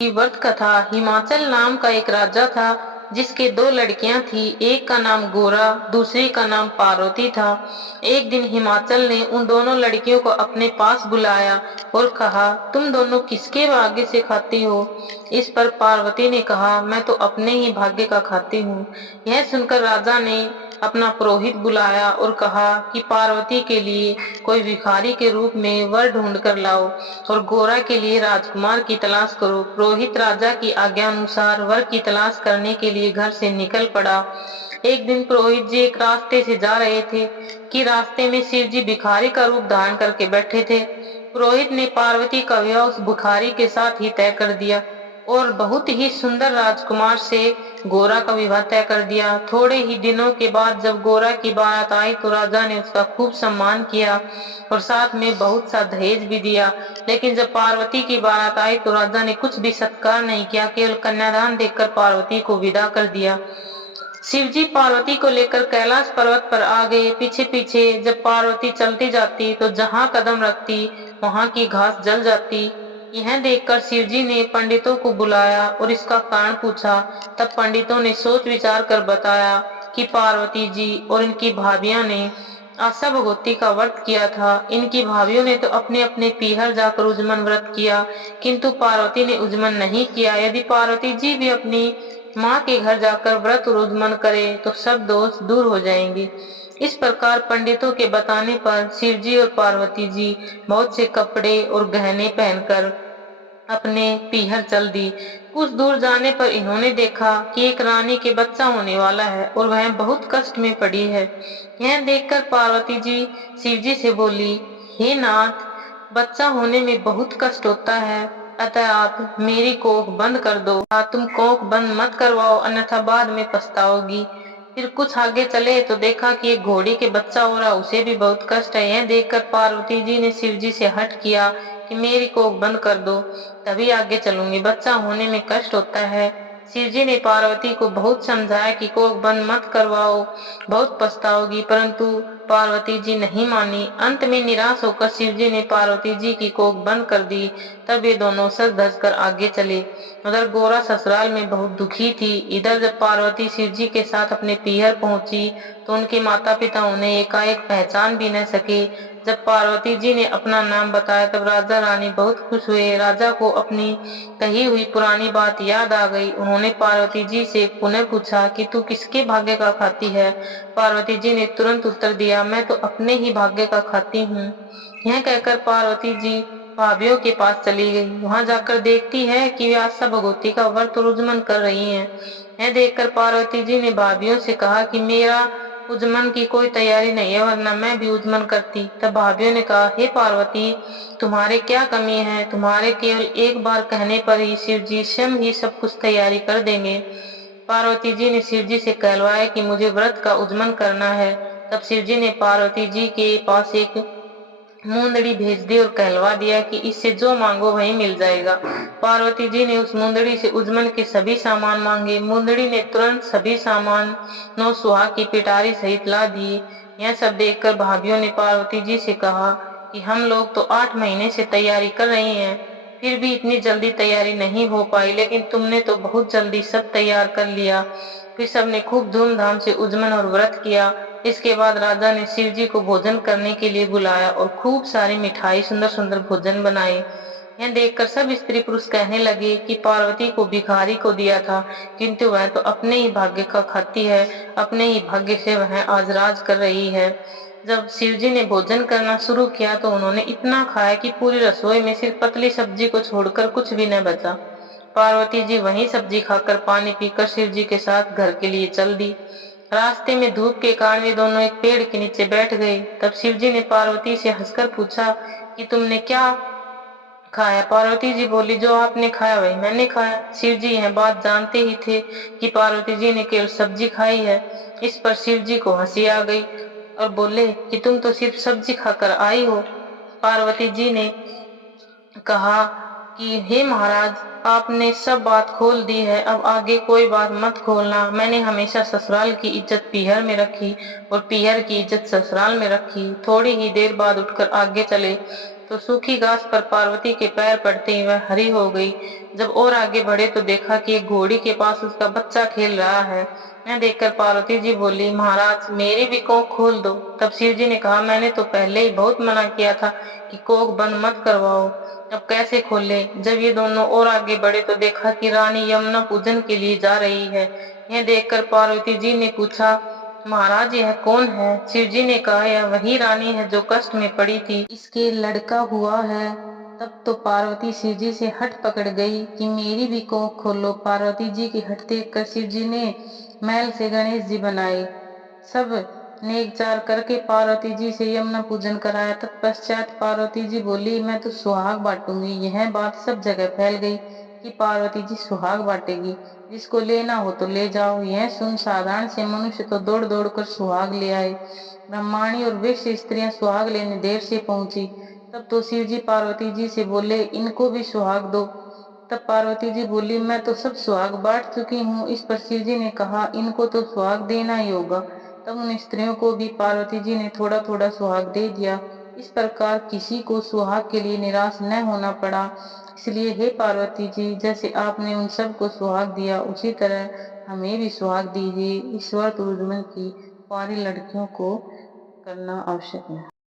की व्रत कथा। हिमाचल नाम का एक राजा था जिसके दो लड़कियां थी। एक का नाम गोरा, दूसरी का नाम पार्वती था। एक दिन हिमाचल ने उन दोनों लड़कियों को अपने पास बुलाया और कहा, तुम दोनों किसके भाग्य से खाती हो? इस पर पार्वती ने कहा, मैं तो अपने ही भाग्य का खाती हूँ। यह सुनकर राजा ने अपना पुरोहित बुलाया और कहा कि पार्वती के लिए कोई भिखारी के रूप में वर ढूंढ कर लाओ और गोरा के लिए राजकुमार की तलाश करो। पुरोहित राजा की आज्ञा अनुसार वर की तलाश करने के लिए घर से निकल पड़ा। एक दिन पुरोहित जी एक रास्ते से जा रहे थे कि रास्ते में शिव जी भिखारी का रूप धारण करके बैठे थे। पुरोहित ने पार्वती का विवाह उस भिखारी के साथ ही तय कर दिया और बहुत ही सुंदर राजकुमार से गोरा का विवाह तय कर दिया। थोड़े ही दिनों के बाद जब गोरा की बारात आई तो राजा ने उसका खूब सम्मान किया और साथ में बहुत सा दहेज भी दिया। लेकिन जब पार्वती की बारात आई तो राजा ने कुछ भी सत्कार नहीं किया, केवल कन्यादान देकर पार्वती को विदा कर दिया। शिवजी पार्वती को लेकर कैलाश पर्वत पर आ गए। पीछे पीछे जब पार्वती चलती जाती तो जहाँ कदम रखती वहाँ की घास जल जाती। यह देखकर शिवजी ने पंडितों को बुलाया और इसका कारण पूछा। तब पंडितों ने सोच विचार कर बताया कि पार्वती जी और इनकी भाभियों ने आशा भगवती का व्रत किया था। इनकी भाभियों ने तो अपने अपने पीहर जाकर उजमन व्रत किया, किंतु पार्वती ने उजमन नहीं किया। यदि पार्वती जी भी अपनी माँ के घर जाकर व्रत और उजमन करे तो सब दोष दूर हो जाएंगे। इस प्रकार पंडितों के बताने पर शिवजी और पार्वती जी बहुत से कपड़े और गहने पहनकर अपने पीहर चल दी। कुछ दूर जाने पर इन्होंने देखा कि एक रानी के बच्चा होने वाला है और वह बहुत कष्ट में पड़ी है। यह देखकर पार्वती जी शिवजी से बोली, हे नाथ, बच्चा होने में बहुत कष्ट होता है, अतः आप मेरी कोख बंद कर दो। तुम कोख बंद मत करवाओ, अन्यथा बाद में पछताओगी। फिर कुछ आगे चले तो देखा कि एक घोड़ी के बच्चा हो रहा, उसे भी बहुत कष्ट है। यह देखकर पार्वती जी ने शिवजी से हठ किया कि मेरी कोख बंद कर दो, तभी आगे चलूंगी, बच्चा होने में कष्ट होता है। शिवजी ने पार्वती को बहुत समझाया कि कोख बंद मत करवाओ, बहुत पछताओगी, परंतु पार्वती जी नहीं मानी। अंत में निराश होकर शिवजी ने पार्वती जी की कोख बंद कर दी। तब ये दोनों सज धज कर आगे चले। उधर गोरा ससुराल में बहुत दुखी थी। इधर जब पार्वती शिवजी के साथ अपने पीहर पहुंची तो उनके माता पिता उन्हें एकाएक पहचान भी न सके। जब पार्वती जी ने अपना नाम बताया तब राजा रानी बहुत खुश हुए। राजा को अपनी कही हुई पुरानी बात याद आ गई। उन्होंने पार्वती जी से पुनः पूछा कि तू किसके भाग्य का खाती है? पार्वती जी ने तुरंत उत्तर दिया, मैं तो अपने ही भाग्य का खाती हूँ। यह कहकर पार्वती जी भाभीियों के पास चली गई। वहां जाकर देखती है कि वे आशा भगवती का व्रत और उजमन कर रही हैं। यह देखकर पार्वती जी ने भाभीियों से कहा कि मेरा उजमन की कोई तैयारी नहीं है, वरना मैं भी उजमन करती। तब भाभीियों ने कहा, हे पार्वती, तुम्हारे क्या कमी है? तुम्हारे केवल एक बार कहने पर ही शिव जी स्वयं ही सब कुछ तैयारी कर देंगे। पार्वती जी ने शिव जी से कहलवाया कि मुझे व्रत का उजमन करना है। तब शिव जी ने पार्वती जी के पास एक मुंदड़ी भेज दी और कहलवा दिया कि इससे जो मांगो वही मिल जाएगा। पार्वती जी ने उस मुंदड़ी से उजमन के सभी सामान मांगे। मुंदड़ी ने तुरंत सभी सामान नौ सुहाग की पिटारी सहित ला दिए। यह सब देखकर भाभीियों ने पार्वती जी से कहा कि हम लोग तो 8 महीने से तैयारी कर रहे हैं, फिर भी इतनी जल्दी तैयारी नहीं हो पाई, लेकिन तुमने तो बहुत जल्दी सब तैयार कर लिया। फिर सबने खूब धूमधाम से उजमन और व्रत किया। इसके बाद राजा ने शिव जी को भोजन करने के लिए बुलाया और खूब सारी मिठाई, सुंदर सुंदर भोजन बनाए। यह देखकर सब स्त्री पुरुष कहने लगे कि पार्वती को भिखारी को दिया था, किंतु वह तो अपने ही भाग्य का खाती है, अपने ही भाग्य से वह आज राज कर रही है। जब शिवजी ने भोजन करना शुरू किया तो उन्होंने इतना खाया कि पूरी रसोई में सिर्फ पतली सब्जी को छोड़कर कुछ भी न बचा। पार्वती जी वही सब्जी खाकर पानी पीकर शिव जी के साथ घर के लिए चल दी। रास्ते में धूप के कारण वे दोनों एक पेड़ के नीचे बैठ गए। तब शिवजी ने पार्वती से हंसकर पूछा कि तुमने क्या खाया? पार्वती जी बोली, जो आपने खाया वही मैंने खाया। शिव जी यह बात जानते ही थे कि पार्वती जी ने केवल सब्जी खाई है। इस पर शिव जी को हंसी आ गई और बोले कि तुम तो सिर्फ सब्जी खाकर आई हो। पार्वती जी ने कहा कि हे महाराज, आपने सब बात खोल दी है, अब आगे कोई बात मत खोलना। मैंने हमेशा ससुराल की इज्जत पीहर में रखी और पीहर की इज्जत ससुराल में रखी। थोड़ी ही देर बाद उठकर आगे चले तो सूखी घास पर पार्वती के पैर पड़ते ही वह हरी हो गई। जब और आगे बढ़े तो देखा कि एक घोड़ी के पास उसका बच्चा खेल रहा है। यह देखकर पार्वती जी बोली, महाराज मेरी भी कोख खोल दो। तब शिव जी ने कहा, मैंने तो पहले ही बहुत मना किया था कि कोख बंद मत करवाओ, अब कैसे खोले। जब ये दोनों और आगे बढ़े तो देखा कि रानी यमुना पूजन के लिए जा रही है। यह देखकर पार्वती जी ने पूछा, महाराज यह कौन है? शिव जी ने कहा, यह वही रानी है जो कष्ट में पड़ी थी, इसके लड़का हुआ है। तब तो पार्वती शिव जी से हठ पकड़ गई कि मेरी भी कोख खोलो। पार्वती जी की हठ देख कर शिव जी ने मैल से गणेश जी बनाए। सब नेकचार करके पार्वती जी से यमुना पूजन कराया। तत्पश्चात पार्वती जी बोली, मैं तो सुहाग बांटूंगी। यह बात सब जगह फैल गई कि पार्वती जी सुहाग बांटेगी, जिसको लेना हो तो ले जाओ। यह सुन साधारण से मनुष्य तो दौड़ दौड़ कर सुहाग ले आए। ब्रह्माणी और वृक्ष स्त्रियां सुहाग लेने देर से पहुंची। तब तो शिव जी पार्वती जी से बोले, इनको भी सुहाग दो। तब पार्वती जी बोली, मैं तो सब सुहाग बांट चुकी हूँ। इस पर शिव जी ने कहा, इनको तो सुहाग देना ही होगा। तब उन स्त्रियों को भी पार्वती जी ने थोड़ा थोड़ा सुहाग दे दिया। इस प्रकार किसी को सुहाग के लिए निराश न होना पड़ा। इसलिए हे पार्वती जी, जैसे आपने उन सबको सुहाग दिया, उसी तरह हमें भी सुहाग दीजिए। ईश्वर तुलसीमन की कुंवारी लड़कियों को करना आवश्यक है।